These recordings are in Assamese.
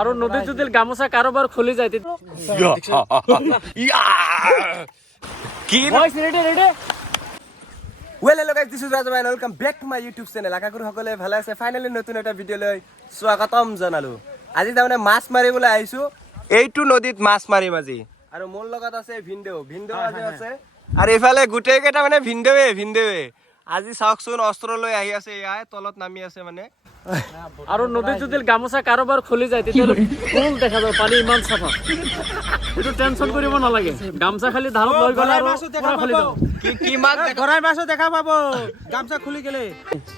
আৰু নদীত যদি গামোচা কাৰোবাৰ খুলি যায় কি ready Well, hello guys, this is Raja and welcome back to my YouTube channel. আশা কৰো সকলোৱে ভালে আছে। ফাইনালি নতুন এটা ভিডিও লৈ স্বাগতম জনালো। আজি তাৰমানে মাছ মাৰিবলৈ আহিছো। এইটো নদীত মাছ মাৰিম আজি। আৰু মোৰ লগত আছে ভিন্দেও আজি আছে। আৰু ইফালে গুটেই কেইটা মানে ভিন্দেৱে। আজি চাওকচোন অস্ত্ৰ লৈ আহি আছে ইয়াই তলত নামি আছে মানে। আৰু নদীত যদি গামোচা কাৰোবাৰ খুলি যায় তেতিয়াহ'লে ফুল দেখা যাব পানী ইমান চাফা সেইটো টেনচন কৰিব নালাগে গামছা খালি ধাৰত লৈ গ'লে আৰু পুৰা খুলি যাব কি মাছ ঘৰাই মাছো দেখা পাব গামছা খুলি গেলে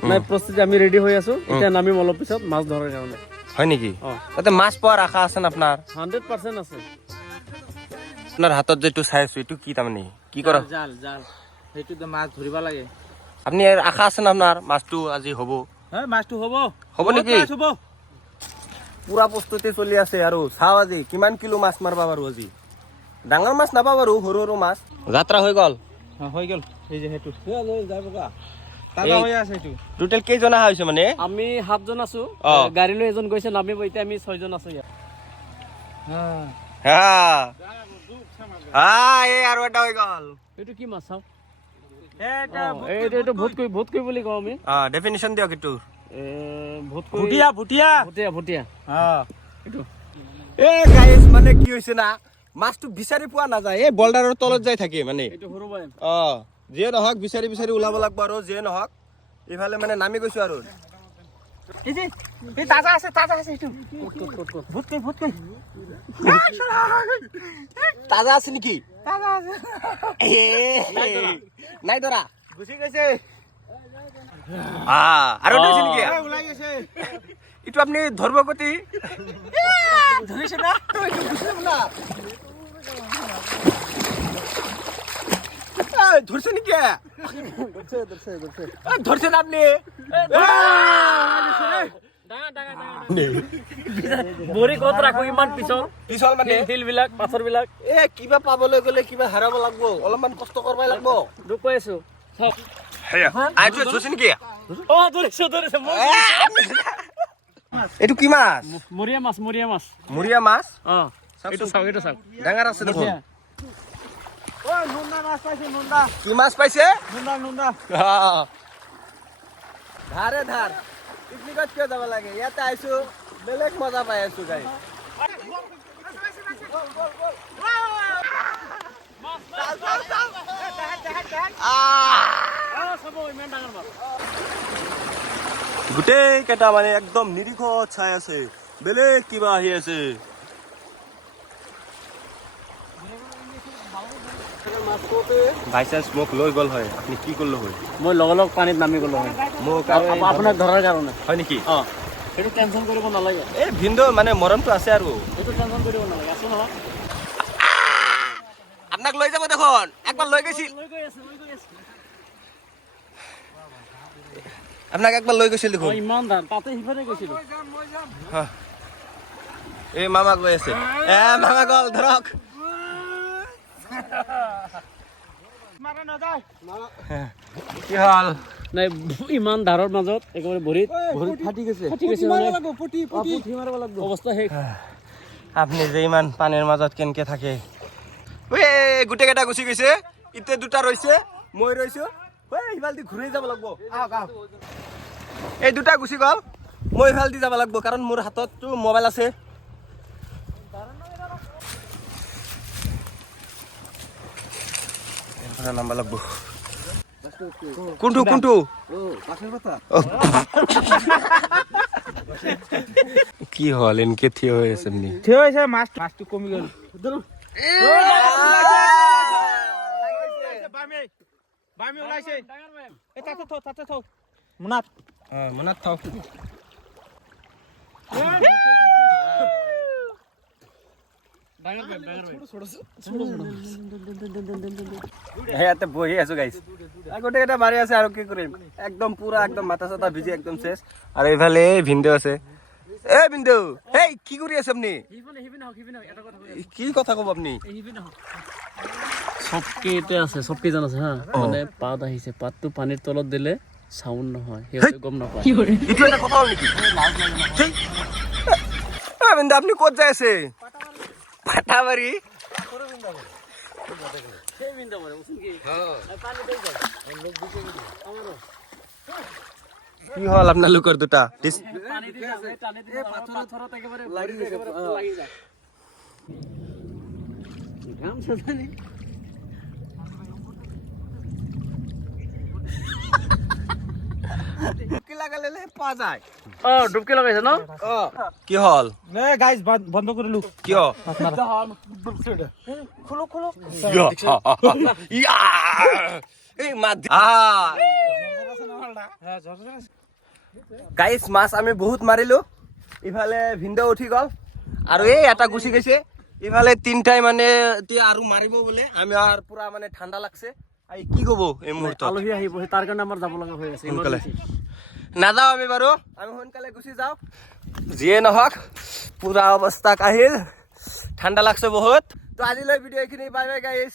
নাই প্ৰস্তুতি আমি ৰেডি হৈ আছো এতিয়া নামিম অলপ পিছত মাছ ধৰাৰ কাৰণে হয় নেকি তাতে মাছ পোৱাৰ আশা আছে না আপোনাৰ 100% আছে আপোনাৰ হাতত যেটো চাইছো এটো কি তাৰমানে কি কৰা জাল সেইটোতে মাছ ধৰিব লাগে আপুনি আশা আছে না আপোনাৰ মাছটো আজি হ'ব হয় মাছটো হ'ব নেকি হ'ব পুৰা প্ৰস্তুতি চলি আছে আৰু চাও আজি কিমান কিলো মাছ মাৰবা পাৰো আজি ডাঙৰ মাছ নাপা বাৰু সৰু মাছ যাত্ৰা হৈ গ'ল হৈ গ'ল এই যে হেতু লৈ যাব গা তাবা হৈ আছে হেতু টোটাল কেইজনা হৈছে মানে আমি 7 জন আছো গাড়ী লৈ এজন গৈছে নামিব এতিয়া আমি 6 জন আছো ইয়াত এই আৰু এটা হৈ গ'ল এইটো কি মাছ চাও এটা এইটো ভূতকৈ বুলি কওঁ আমি ডেফিনিশ্যন দিয়ক এইটো ভূতকৈ ভুটিয়া এইটো গাইস মানে কি হৈছে না মাছটো বিচাৰি পোৱা নাযায় এই বল্ডাৰৰ তলত যাই থাকে মানে এইটো সৰু বাই যিয়ে নহওক বিচাৰি ওলাব লাগব আৰু যিয়ে নহওক ইফালে মানে নামি গৈছো আৰু এই যে এই তাজা আছে এইটো ভূতকৈ তাজা আছে নেকি তাজা আছে নাই ধৰা গুচি গৈছে আৰু দিছে নেকি ওলাই গৈছে ইটো আপনি ধৰব গতি ধৰিছে না ধৰছে নাকি ধৰছে না আপনি বৰি কত ৰাখো ইমান পিছল মানে শিল বিলাক পাথৰ বিলাক কিবা পাবলৈ গলে কিবা হাৰাব লাগবো অলপমান কষ্ট কৰবাই লাগবো দুখ কৈ আছো ধৰছে নাকি ধৰিছো এইটো কি মাছ মৰিয়া মুৰিয়া মাছ এইটো চাওক ডাঙৰ আছে দেখোন নুন্দা মাছ পাইছে নুন্দা কি মাছ পাইছে নুন্দা ধাৰে ধাৰ পিকনিকত কিয় যাব লাগে ইয়াতে আইছো বেলেগ মজা পাই আছো গাই গোটেই কেইটা মানে একদম নিৰীক্ষত চাই আছে বেলেগ কিবা আহি আছে বাই চান্স মোক লৈ গ'ল হয় আপুনি কি কৰিলো হয় মই লগ পানীত নামি গলো হয় মোক আপোনাক ধৰাৰ কাৰণে হয় নেকি সেইটো টেনচন কৰিব নালাগে এই ভিন্দো মানে মৰমটো আছে আৰু সেইটো টেনচন কৰিব নালাগে আছো নহয় আপোনাক লৈ যাব দেখোন একবাৰ লৈ গৈছিল লৈ গৈ আছে আপোনাক একবাৰ লৈ গৈছিল দেখোন ইমান দাম তাতে সিফালে গৈছিলো এই মামা গৈ আছে মামা গ'ল ধৰক কি হল নাই ইমান ধাৰৰ মাজত একেবাৰে ভৰিত ফাটি গৈছে মানে পুটি মাৰিব লাগিব অৱস্থা শেষ আপুনি যে ইমান পানীৰ মাজত কেনেকে থাকে গোটেই কেইটা গুচি গৈছে এতিয়া দুটা ৰৈছে মই ৰৈছো ইফাল দি ঘূৰি যাব লাগিব এই দুটা গুচি গ'ল মই ইফাল দি যাব লাগিব কাৰণ মোৰ হাতততো মোবাইল আছে নাম্বাৰ লাগব কোনটো কি হল এনকে থিয় হৈ আছে আপনি থিয় হৈছে মাছটো কমি গ'ল বামি ওলাইছে তাতে থ মুনাত থও ইয়াতে বহি আছো গাইছ গোটেই কেইটা মাৰি আছে আৰু কি কৰিম একদম পুৰা একদম মাথা চাথা ভিজি একদম চেচ আৰু এইফালে ভিন্দু আছে ভিন্দু কি কৰি আছে আপনি কি কথা কব আপনি চবকেইটা আছে চবকেইজন আছে হা মানে পাত আহিছে পাতটো পানীৰ তলত দিলে সাউন্ড নহয় সিহঁতে গম নাপায় এইটো এটা কথা হ'ল নেকি বিন্দু আপনি ক'ত যাই আছে পাটাবাৰী সেই বিন্দা মাৰে বুঝছেন কি পানি দেই যায় আমাৰও কি হল আপোনালোকৰ দুটা পানি দি যাবে টানে দি পাথৰত একেবাৰে লাগি যায় গামছা জানি কি লাগালে পোৱা যায় ডুবকি লাগাইছে ন কি হল নে গাইস বন্ধ কৰিলো কিয় খুলো খুলো ইয়া এই মাছ গাইস মাছ আমি বহুত মাৰিলো ইফালে ভিন্দা উঠি গল আৰু এই এটা গুচি গৈছে ইফালে তিনটাই মানে এতিয়া আৰু মাৰিব বোলে আমি আর পুরা মানে ঠান্ডা লাগছে আই কি কব এই মুহূর্তে আলহী আহিব তার কারণে আমার যাব লাগা হৈ আছে সোনকালে নাযাওঁ আমি বাৰু আমি সোনকালে গুচি যাওঁ যিয়ে নহওক পুৰা অৱস্থা কাহিল ঠান্ডা লাগছে বহুত তো আজিলৈ ভিডিও এইখিনি বাই বাই গাইস